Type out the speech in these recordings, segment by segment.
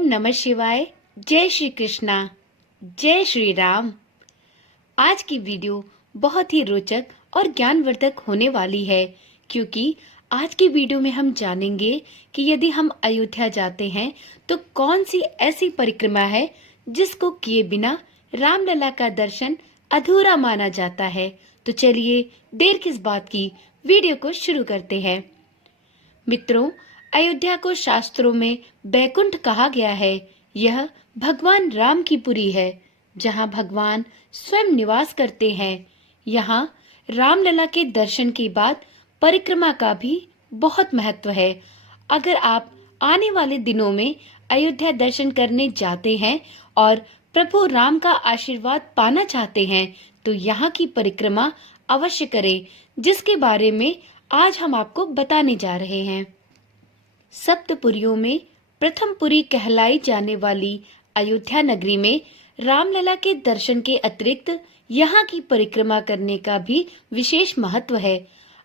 ओम नमः शिवाय। जय श्री कृष्णा, जय श्री राम। आज की वीडियो बहुत ही रोचक और ज्ञानवर्धक होने वाली है, क्योंकि आज की वीडियो में हम जानेंगे कि यदि हम अयोध्या जाते हैं तो कौन सी ऐसी परिक्रमा है जिसको किए बिना रामलला का दर्शन अधूरा माना जाता है। तो चलिए देर किस बात की, वीडियो को शुरू करते हैं। मित्रों, अयोध्या को शास्त्रों में बैकुंठ कहा गया है। यह भगवान राम की पुरी है, जहां भगवान स्वयं निवास करते हैं। यहाँ रामलला के दर्शन के बाद परिक्रमा का भी बहुत महत्व है। अगर आप आने वाले दिनों में अयोध्या दर्शन करने जाते हैं और प्रभु राम का आशीर्वाद पाना चाहते हैं तो यहाँ की परिक्रमा अवश्य करें, जिसके बारे में आज हम आपको बताने जा रहे हैं। सप्तपुरियों में प्रथम पुरी कहलाई जाने वाली अयोध्या नगरी में रामलला के दर्शन के अतिरिक्त यहाँ की परिक्रमा करने का भी विशेष महत्व है।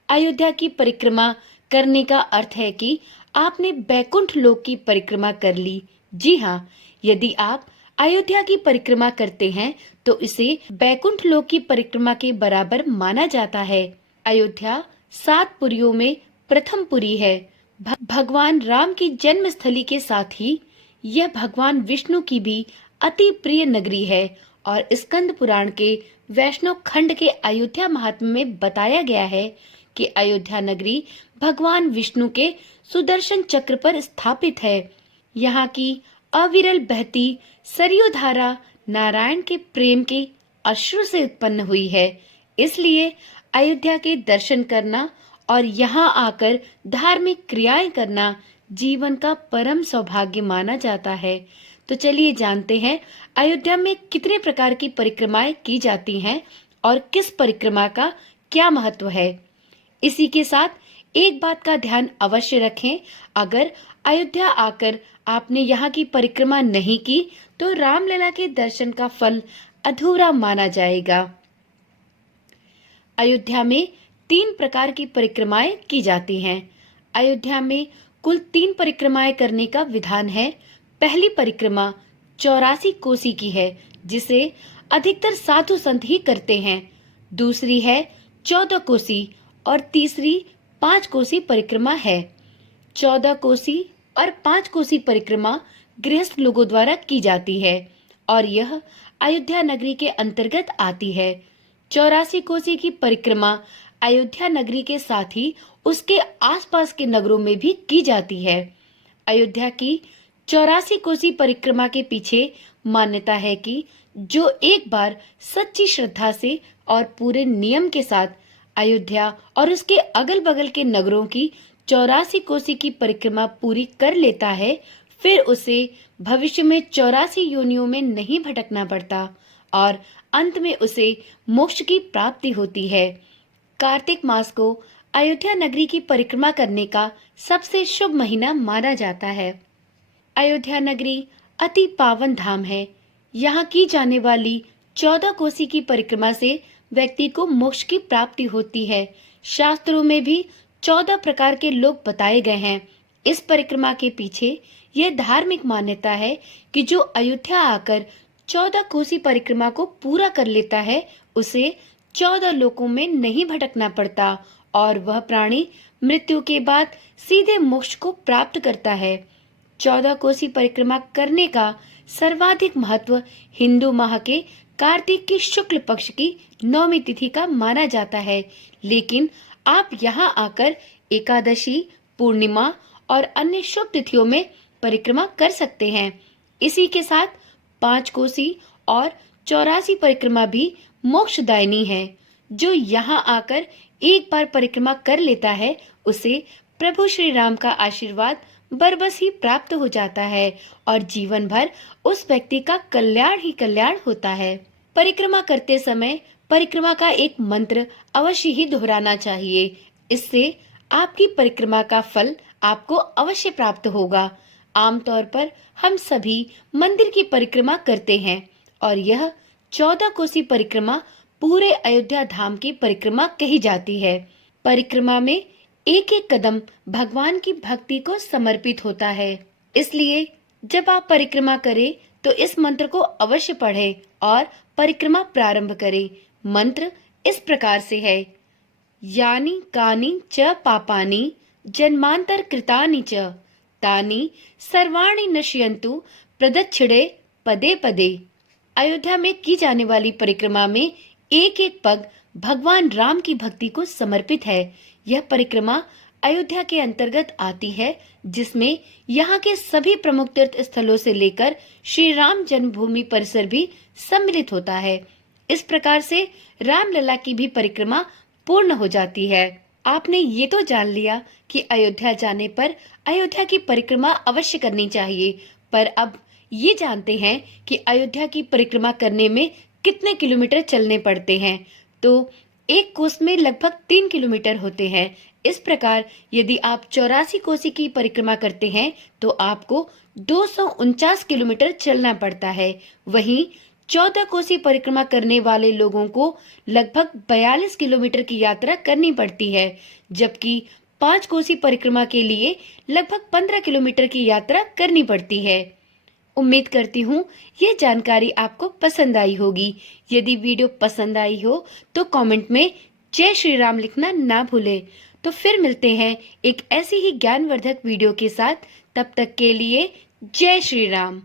अयोध्या की परिक्रमा करने का अर्थ है कि आपने बैकुंठ लोक की परिक्रमा कर ली। जी हाँ, यदि आप अयोध्या की परिक्रमा करते हैं तो इसे बैकुंठ लोक की परिक्रमा के बराबर माना जाता है। अयोध्या 7 पुरियों में प्रथम पुरी है। भगवान राम की जन्म स्थली के साथ ही यह भगवान विष्णु की भी अति प्रिय नगरी है और स्कंद पुराण के वैष्णव खंड के अयोध्या महात्म्य में बताया गया है कि अयोध्या नगरी भगवान विष्णु के सुदर्शन चक्र पर स्थापित है। यहाँ की अविरल बहती सरयू धारा नारायण के प्रेम के अश्रु से उत्पन्न हुई है। इसलिए अयोध्या के दर्शन करना और यहाँ आकर धार्मिक क्रियाएं करना जीवन का परम सौभाग्य माना जाता है। तो चलिए जानते हैं अयोध्या में कितने प्रकार की परिक्रमाएं की जाती हैं और किस परिक्रमा का क्या महत्व है। इसी के साथ एक बात का ध्यान अवश्य रखें, अगर अयोध्या आकर आपने यहाँ की परिक्रमा नहीं की तो रामलला के दर्शन का फल अधूरा माना जाएगा। अयोध्या में 3 प्रकार की परिक्रमाएं की जाती हैं। अयोध्या में कुल 3 परिक्रमाएं करने का विधान है। पहली परिक्रमा 84 कोसी की है, जिसे अधिकतर साधु संत ही करते हैं। दूसरी है 14 कोसी और तीसरी 5 कोसी परिक्रमा है। 14 कोसी और 5 कोसी परिक्रमा गृहस्थ लोगों द्वारा की जाती है और यह अयोध्या नगरी के अंतर्गत आती है। 84 कोसी की परिक्रमा अयोध्या नगरी के साथ ही उसके आसपास के नगरों में भी की जाती है। अयोध्या की 84 कोसी परिक्रमा के पीछे मान्यता है कि जो एक बार सच्ची श्रद्धा से और पूरे नियम के साथ अयोध्या और उसके अगल बगल के नगरों की 84 कोसी की परिक्रमा पूरी कर लेता है, फिर उसे भविष्य में 84 योनियों में नहीं भटकना पड़ता और अंत में उसे मोक्ष की प्राप्ति होती है। कार्तिक मास को अयोध्या नगरी की परिक्रमा करने का सबसे शुभ महीना माना जाता है। अयोध्या नगरी अति पावन धाम है। यहाँ की जाने वाली 14 कोसी की परिक्रमा से व्यक्ति को मोक्ष की प्राप्ति होती है। शास्त्रों में भी 14 प्रकार के लोग बताए गए हैं। इस परिक्रमा के पीछे यह धार्मिक मान्यता है कि जो अयोध्या आकर 14 कोसी परिक्रमा को पूरा कर लेता है, उसे 14 लोकों में नहीं भटकना पड़ता और वह प्राणी मृत्यु के बाद सीधे मोक्ष को प्राप्त करता है। 14 कोसी परिक्रमा करने का सर्वाधिक महत्व हिंदू माह के कार्तिक की शुक्ल पक्ष की 9वीं तिथि का माना जाता है, लेकिन आप यहाँ आकर एकादशी, पूर्णिमा और अन्य शुभ तिथियों में परिक्रमा कर सकते हैं। इसी के साथ 5 कोसी और 84 परिक्रमा भी मोक्षदायिनी है। जो यहाँ आकर एक बार परिक्रमा कर लेता है, उसे प्रभु श्री राम का आशीर्वाद बरबस ही प्राप्त हो जाता है और जीवन भर उस व्यक्ति का कल्याण ही कल्याण होता है। परिक्रमा करते समय परिक्रमा का एक मंत्र अवश्य ही दोहराना चाहिए। इससे आपकी परिक्रमा का फल आपको अवश्य प्राप्त होगा। आमतौर पर हम सभी मंदिर की परिक्रमा करते हैं और यह 14 कोसी परिक्रमा पूरे अयोध्या धाम की परिक्रमा कही जाती है। परिक्रमा में एक एक कदम भगवान की भक्ति को समर्पित होता है, इसलिए जब आप परिक्रमा करें तो इस मंत्र को अवश्य पढ़ें और परिक्रमा प्रारंभ करें। मंत्र इस प्रकार से है, यानी कानि च पापानि जन्मांतर कृतानि च तानि सर्वाणि नश्यन्तु प्रदक्षिणे पदे पदे। अयोध्या में की जाने वाली परिक्रमा में एक एक पग भगवान राम की भक्ति को समर्पित है। यह परिक्रमा अयोध्या के अंतर्गत आती है, जिसमें यहाँ के सभी प्रमुख तीर्थ स्थलों से लेकर श्री राम जन्मभूमि परिसर भी सम्मिलित होता है। इस प्रकार से रामलला की भी परिक्रमा पूर्ण हो जाती है। आपने ये तो जान लिया कि अयोध्या जाने पर अयोध्या की परिक्रमा अवश्य करनी चाहिए, पर अब ये जानते हैं कि अयोध्या की परिक्रमा करने में कितने किलोमीटर चलने पड़ते हैं। तो एक कोस में लगभग 3 किलोमीटर होते हैं। इस प्रकार यदि आप 84 कोसी की परिक्रमा करते हैं तो आपको 249 किलोमीटर चलना पड़ता है। वहीं 14 कोसी परिक्रमा करने वाले लोगों को लगभग 42 किलोमीटर की यात्रा करनी पड़ती है, जबकि 5 कोसी परिक्रमा के लिए लगभग 15 किलोमीटर की यात्रा करनी पड़ती है। उम्मीद करती हूँ ये जानकारी आपको पसंद आई होगी। यदि वीडियो पसंद आई हो तो कमेंट में जय श्री राम लिखना ना भूलें। तो फिर मिलते हैं एक ऐसी ही ज्ञानवर्धक वीडियो के साथ। तब तक के लिए जय श्री राम।